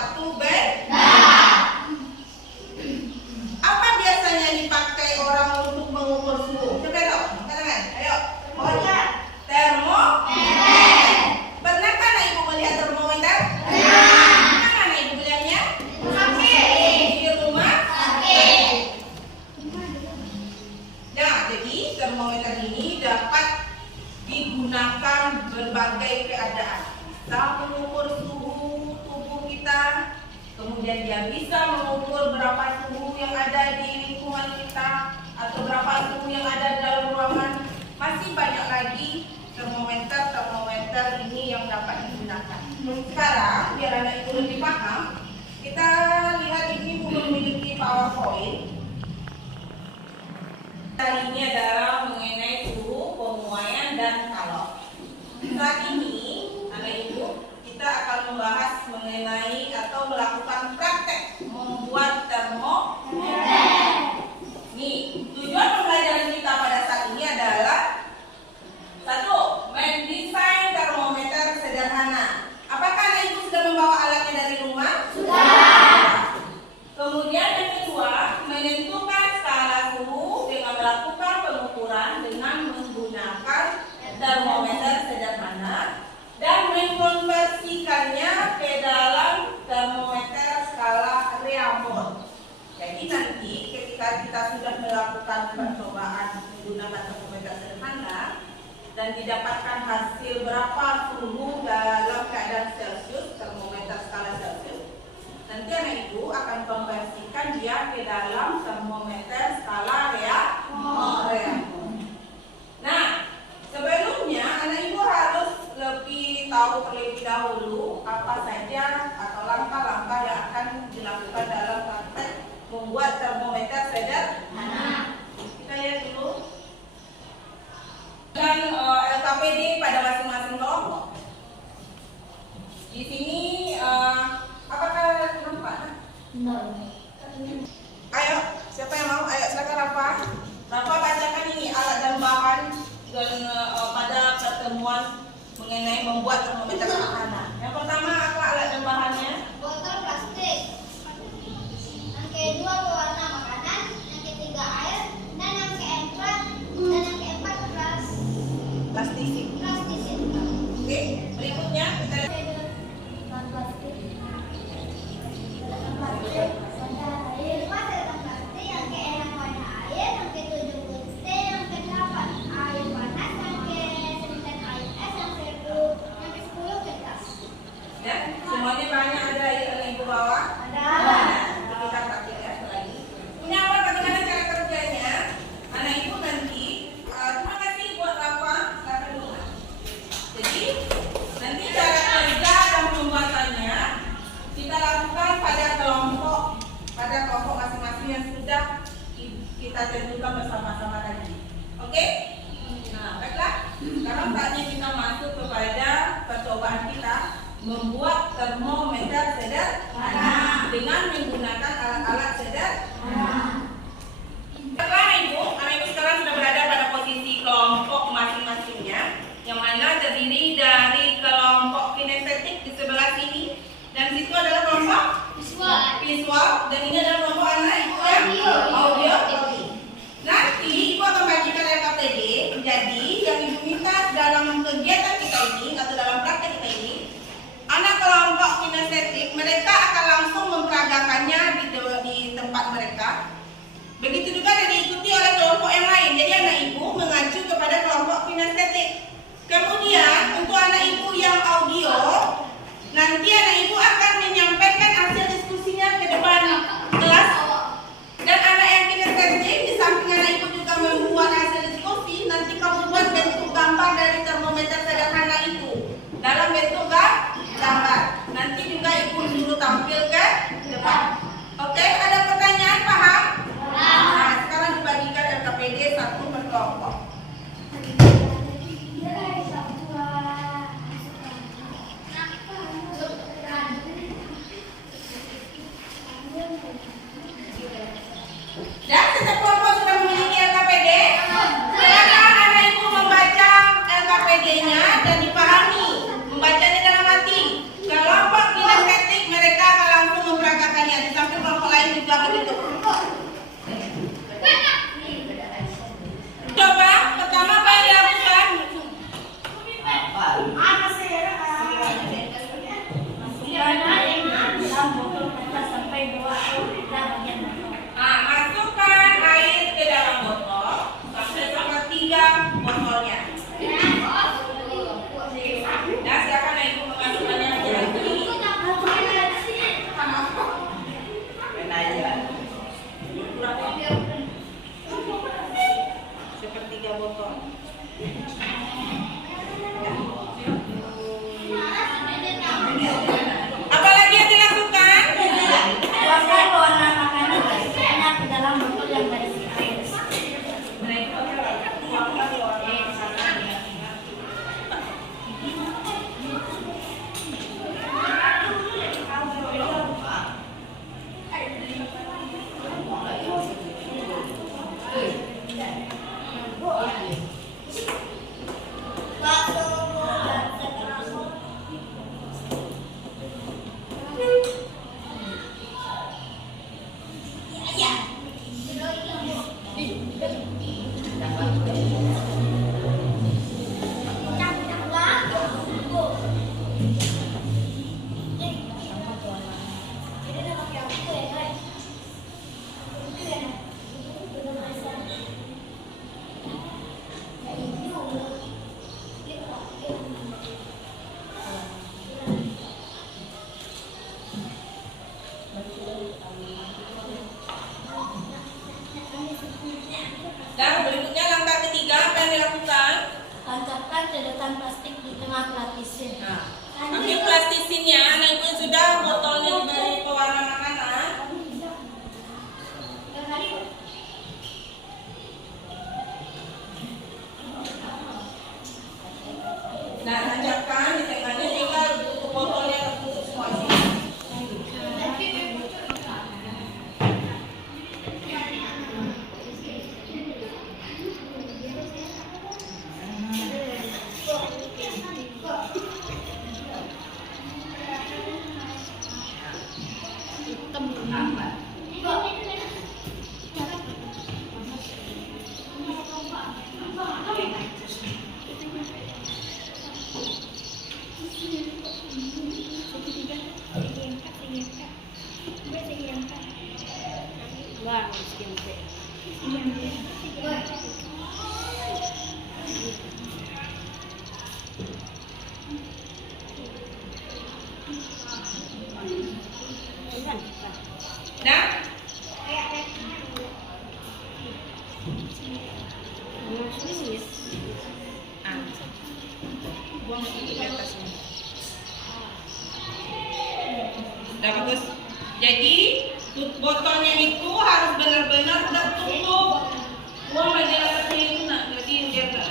suatu benda. Apa biasanya dipakai orang untuk mengukur suhu? Coba dong, tangan. Ayo. Termometer. Pernahkah anak ibu melihat termometer? Mana anak ibu melihatnya? Di rumah? Nah, jadi termometer ini dapat digunakan berbagai keadaan. Bisa mengukur suhu tubuh kita, kemudian dia bisa mengukur berapa suhu yang ada di lingkungan kita atau berapa suhu yang ada di dalam ruangan. Masih banyak lagi termometer ini yang dapat digunakan. Sekarang biar anak ibu lebih paham, kita lihat ini memiliki PowerPoint. Kali ini adalah mengenai suhu, pemuaian, dan kalor. Saat ini anak ibu kita akan membahas mengenai atau melakukan praktek membuat termometer. Nih, tujuan pembelajaran kita pada saat ini adalah satu, mendesain termometer sederhana. Apakah anak ibu sudah membawa alatnya dari rumah? Sudah. Kemudian yang kedua, menentukan skala suhu dengan melakukan pengukuran dengan menggunakan termometer sederhana dan mengkonversikannya ke dalam termometer skala Raymond. Jadi nanti ketika kita sudah melakukan percobaan menggunakan termometer sederhana dan didapatkan hasil berapa suhu dalam keadaan Celcius, termometer skala Celcius, nanti anak ibu akan konversikan dia ke dalam termometer skala Raymond. Nah, sebelumnya anak ibu harus lebih tahu terlebih dahulu apa saja atau langkah-langkah yang akan dilakukan dalam praktek membuat termometer sederhana. Kita lihat dulu. Dan LKPD pada masing-masing kelompok. Di sini apakah nampak? Ayo, siapa yang mau? Ayo silakan Rafa. Rafa bacakan ini alat dan bahan dan pada pertemuan mengenai membuat termometer sederhana. Yang pertama apa alat dan bahannya? Botol plastik. Yang kedua pewarna makanan. Yang ketiga air. Dan yang keempat Plastisin. Oke, berikutnya kita plastik. Yang keenam warna air. Yang ketujuh putih. Yang kedelapan air panas. Yang ke-9 air es. Yang ke-10 kertas. ya, semuanya bahannya ada yang ibu bawa? Ada. Nanti kita praktik ya lagi. Punya apa bagaimana cara kerjanya? Anak ibu nanti terima kasih buat Rafa. Silakan dulu. Jadi nanti cara kerja dan pembuatannya kita lakukan pada kelompok masing-masing yang sudah kita tentukan bersama-sama tadi. Oke? Nah, baiklah. Sekarang saatnya kita masuk kepada percobaan kita membuat termometer sederhana dengan menggunakan alat-alat sederhana. Baiklah ibu, anak ibu sekarang sudah berada pada posisi kelompok masing-masingnya, yang mana terdiri dari kelompok kinestetik di sebelah sini dan situ adalah kelompok visual dan ini adalah kelompok anak ibu ya audio. Nanti ibu akan bagikan LKPD. Jadi yang ibu minta dalam kegiatan kita ini atau dalam praktek kita ini, anak kelompok kinestetik mereka akan langsung memperagakannya di tempat mereka. Begitu juga diikuti oleh kelompok yang lain. Jadi anak ibu mengacu kepada kelompok kinestetik. Kemudian untuk anak ibu yang audio, nanti anak ibu akan menyampaikan hasil diskusinya ke depan kelas. Dan anak yang kinestetik di samping anak ibu juga membuat hasil diskusi, nanti kamu buat bentuk gambar dari termometer sederhana itu dalam bentuk gambar. Nanti juga ibu dulu tampil ke depan. Oke, ada pertanyaan, paham? Nah, sekarang dibagikan LKPD satu per kelompok. Dan setiap kelompok sudah memiliki LKPD. Silakan anak ibu membaca LKPD-nya dan dipahami. Membacanya dalam hati. Kelompok kinestetik mereka akan Dan berikutnya langkah ketiga apa yang dilakukan? Tancapkan sedotan plastik di tengah plastisin. Nah, ambil plastisinnya, anak ibu yang sudah botolnya diberi pewarna makanan. Nah, tancapkan di tengahnya sehingga botolnya tertutup semuanya. Nah, buang sedikit di atasnya. Udah bagus. Jadi botolnya itu harus benar-benar tertutup. Buang lagi atasnya itu nak. Jadi dia nggak.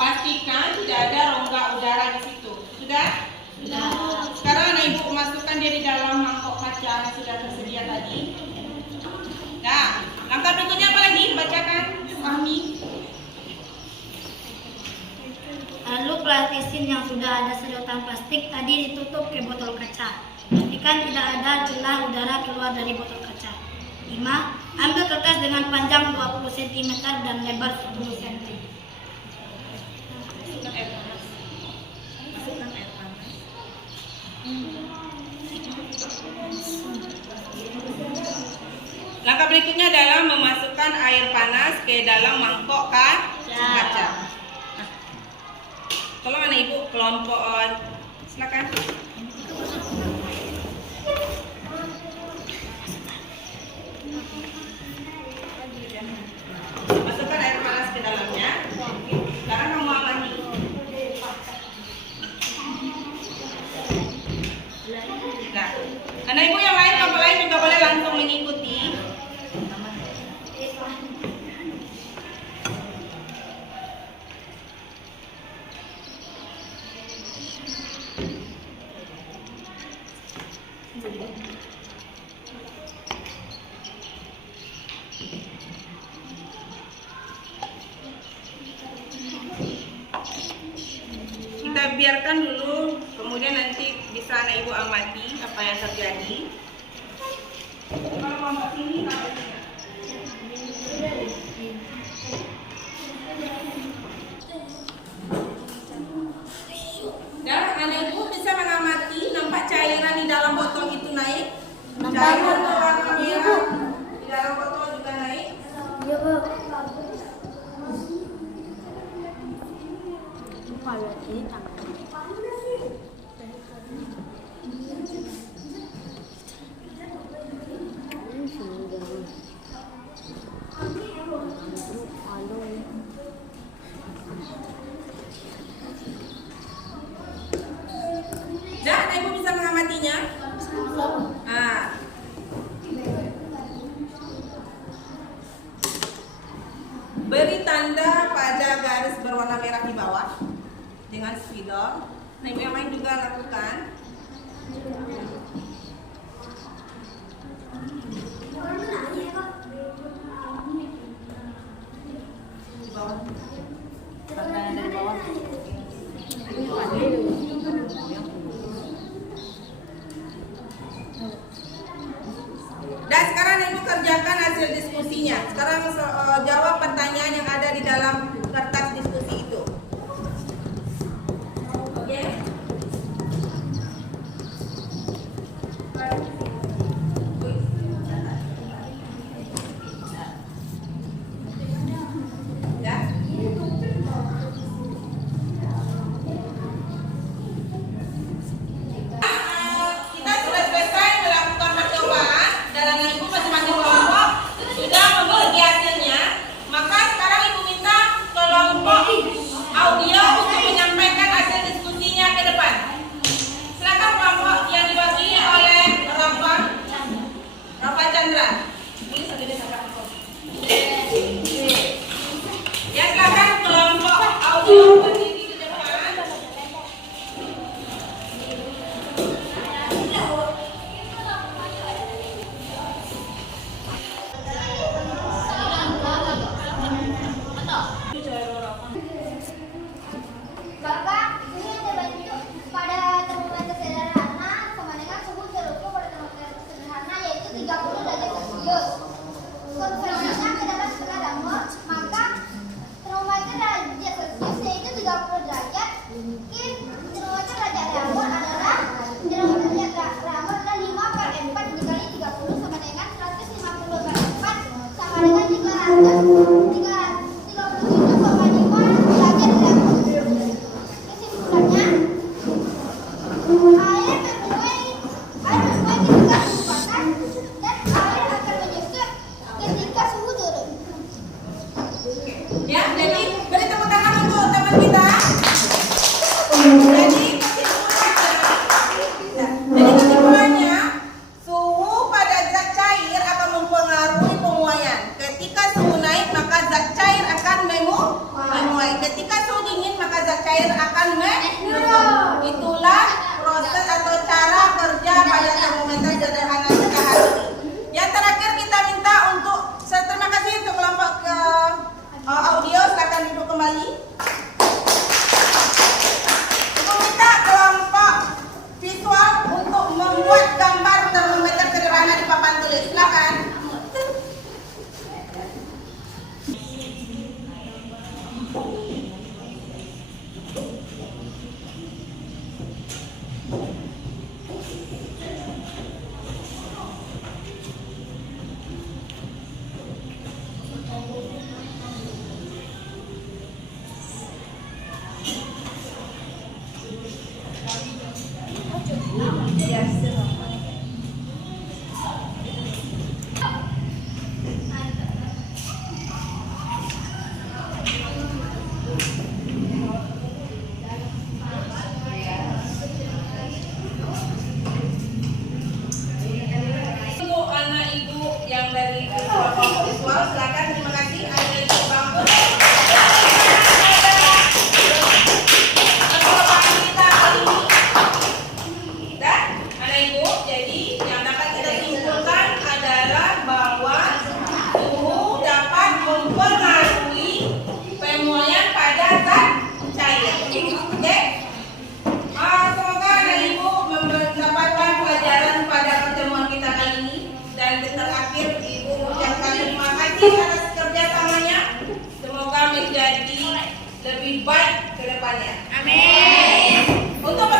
Pastikan tidak ada rongga udara di situ. Sudah? Sudah. Sekarang anak ibu masukkan dia di dalam mangkok kaca yang sudah tersedia tadi. Nah, langkah berikutnya apa lagi? Bacakan, Fahmi. Lalu plastisin yang sudah ada sedotan plastik tadi ditutup ke botol kaca. Pastikan tidak ada celah udara keluar dari botol kaca. 5. Ambil kertas dengan panjang 20 cm dan lebar 10 cm. Masukkan air panas. Masukkan air panas. Langkah berikutnya adalah memasukkan air panas ke dalam mangkok kaca. Nah, tolong anak ibu kelompok, silakan. Masukkan air panas ke dalamnya. Sekarang kamu amati. Nah, anak ibu yang lain, kelompok lain juga boleh langsung mengikuti. Kita biarkan dulu, kemudian nanti bisa anak ibu amati apa yang terjadi. Kalau mau amati ini, dan anak ibu bisa mengamati nampak cairan di dalam botol itu naik. Cairan warna merah di dalam botol juga naik. Iya, Bu. Dan ibu bisa Siswa lakukan. Di bawah. Makanan dari bawah. Dan sekarang Ibu kerjakan hasil diskusinya. Sekarang jawab pertanyaan yang ada di dalam kertas diskusi itu. Oke? Ya? Kita sudah selesai melakukan percobaan dan Ibu masing-masing kelompok sudah membagi hasilnya. Maka sekarang Ibu minta kelompok audio untuk menyampaikan hasil diskusinya ke depan. Silakan kelompok yang dibagi oleh Rafa Chandra. Ya, silakan kelompok audio berdiri di depan. Bapak, ini ada bantu pada termometer sederhana sama dengan suhu terukur pada termometer sederhana yaitu 30 derajat Celcius. Konversinya ke dalam setengah damar, maka termometer derajat Celcius yaitu 30 derajat. Termometer derajat damar adalah termometer derajat damar adalah 5/4 dikali 30 sama dengan 150/4 sama dengan 337,5 derajat Celcius. Kesimpulannya, air berbuai ketika suhu panas dan air akan menyusut ketika suhu turun. Ya, jadi beri tepuk tangan untuk teman kita. Jadi kesimpulannya, suhu pada zat cair akan mempengaruhi pemuaian. Ketika suhu naik, maka zat cair akan memuai. Ketika suhu dingin, maka zat cair akan menurun. Itulah proses atau cara kerja pada termometer sederhana kita hari ini. Yang terakhir kita minta untuk terima kasih untuk kelompok audio, silakan duduk kembali. Ibu minta kelompok visual untuk membuat gambar termometer sederhana di papan tulis. Silakan. lebih baik ke depannya. Amin. Untuk